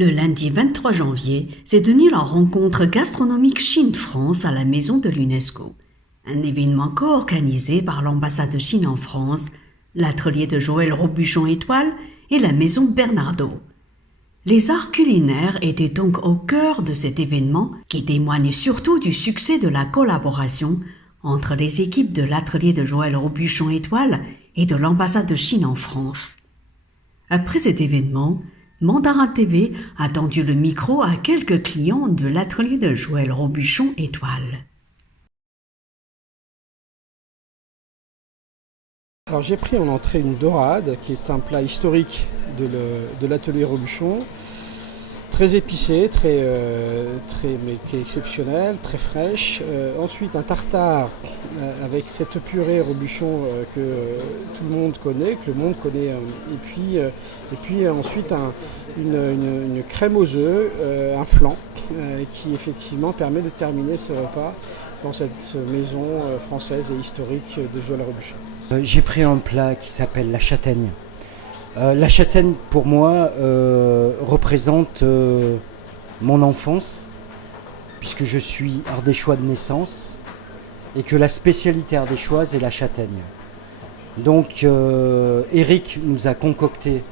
Le lundi 23 janvier s'est tenue la rencontre gastronomique Chine-France à la Maison de l'UNESCO, un événement co-organisé par l'ambassade de Chine en France, l'atelier de Joël Robuchon-Étoile et la Maison Bernardaud. Les arts culinaires étaient donc au cœur de cet événement qui témoigne surtout du succès de la collaboration entre les équipes de l'atelier de Joël Robuchon-Étoile et de l'ambassade de Chine en France. Après cet événement, Mandarin TV a tendu le micro à quelques clients de l'atelier de Joël Robuchon-Étoile. Alors j'ai pris en entrée une dorade, qui est un plat historique de l'atelier Robuchon, très épicé, mais qui est exceptionnel, très fraîche. Ensuite un tartare avec cette purée Robuchon que tout le monde connaît, que le monde connaît. Et puis ensuite une crème aux œufs, un flan, qui effectivement permet de terminer ce repas dans cette maison française et historique de Joël Robuchon. J'ai pris un plat qui s'appelle la châtaigne. La châtaigne, pour moi, représente mon enfance, puisque je suis ardéchois de naissance, et que la spécialité ardéchoise est la châtaigne. Donc, Eric nous a concocté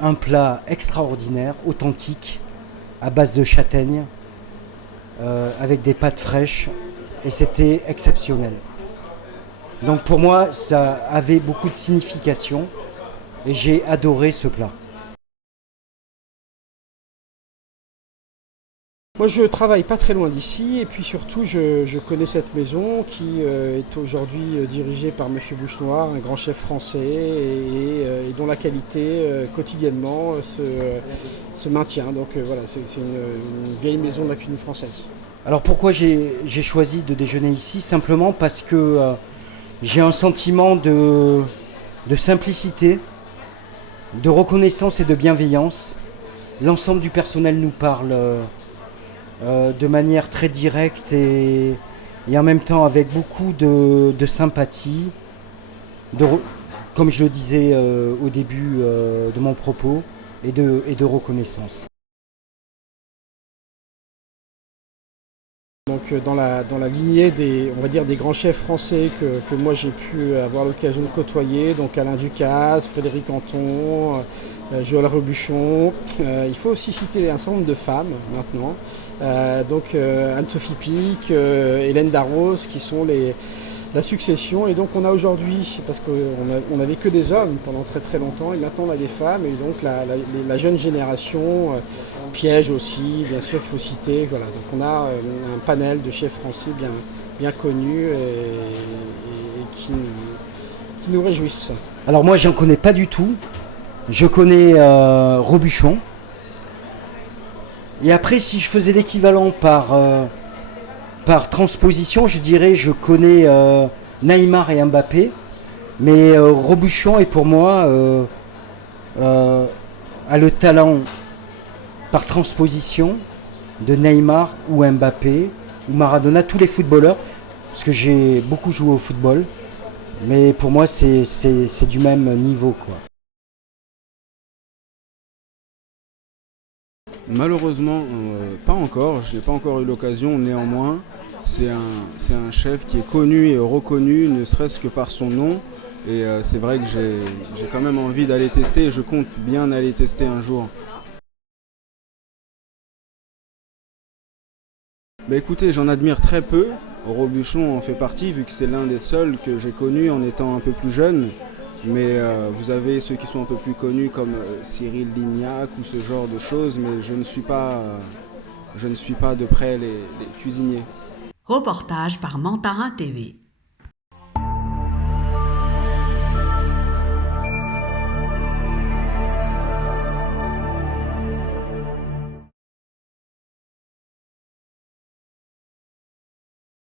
un plat extraordinaire, authentique, à base de châtaigne, avec des pâtes fraîches, et c'était exceptionnel. Donc pour moi, ça avait beaucoup de signification et j'ai adoré ce plat. Moi je travaille pas très loin d'ici et puis surtout je connais cette maison qui est aujourd'hui dirigée par M. Bouchenoir, un grand chef français et dont la qualité quotidiennement se maintient. Donc voilà, c'est une vieille maison de la cuisine française. Alors pourquoi j'ai choisi de déjeuner ici? Simplement parce que j'ai un sentiment de simplicité, de reconnaissance et de bienveillance. L'ensemble du personnel nous parle de manière très directe et en même temps avec beaucoup de sympathie, comme je le disais au début de mon propos, et de reconnaissance. Donc dans la lignée on va dire des grands chefs français que moi j'ai pu avoir l'occasion de côtoyer, donc Alain Ducasse, Frédéric Anton, Joël Robuchon. Il faut aussi citer un certain nombre de femmes maintenant, donc Anne-Sophie Pic, Hélène Darroze, qui sont la succession. Et donc on a aujourd'hui, parce qu'on n'avait que des hommes pendant très très longtemps, et maintenant on a des femmes, et donc la jeune génération Piège aussi, bien sûr qu'il faut citer. Voilà. Donc on a un panel de chefs français bien connus et qui nous réjouissent. Alors moi j'en connais pas du tout, je connais Robuchon. Et après si je faisais l'équivalent par transposition, je dirais je connais Neymar et Mbappé, mais Robuchon est pour moi a le talent par transposition de Neymar ou Mbappé ou Maradona, tous les footballeurs, parce que j'ai beaucoup joué au football, mais pour moi c'est du même niveau, quoi. Malheureusement, pas encore, je n'ai pas encore eu l'occasion, néanmoins, c'est un chef qui est connu et reconnu, ne serait-ce que par son nom, et c'est vrai que j'ai quand même envie d'aller tester, et je compte bien aller tester un jour. Bah écoutez, j'en admire très peu, Robuchon en fait partie, vu que c'est l'un des seuls que j'ai connu en étant un peu plus jeune. Mais vous avez ceux qui sont un peu plus connus comme Cyril Lignac ou ce genre de choses, mais je ne suis pas de près les cuisiniers. Reportage par Mandarin TV.